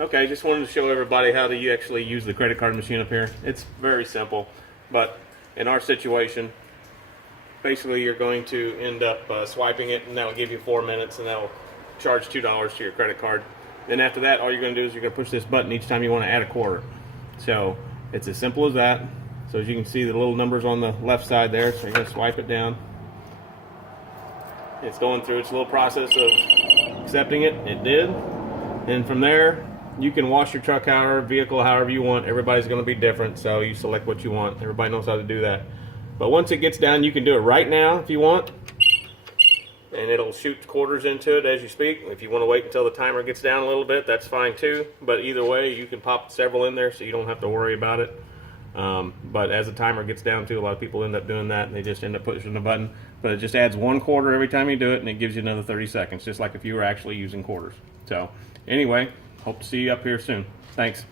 Okay, just wanted to show everybody how to actually use the credit card machine up here. It's very simple, but in our situation, basically you're going to end up swiping it, and that will give you 4 minutes, and that will charge $2 to your credit card. Then after that, all you're going to do is you're going to push this button each time you want to add a quarter. So it's as simple as that. So as you can see, the little numbers on the left side there, so you're going to swipe it down. It's going through its little process of accepting it. It did. And from there, you can wash your truck vehicle however you want. Everybody's going to be different, so you select what you want. Everybody knows how to do that. But once it gets down, you can do it right now if you want, and it'll shoot quarters into it as you speak. If you want to wait until the timer gets down a little bit, that's fine too. But either way, you can pop several in there so you don't have to worry about it. But as the timer gets down too, a lot of people end up doing that, and they just end up pushing the button. But it just adds 1 quarter every time you do it, and it gives you another 30 seconds, just like if you were actually using quarters. So anyway, hope to see you up here soon. Thanks.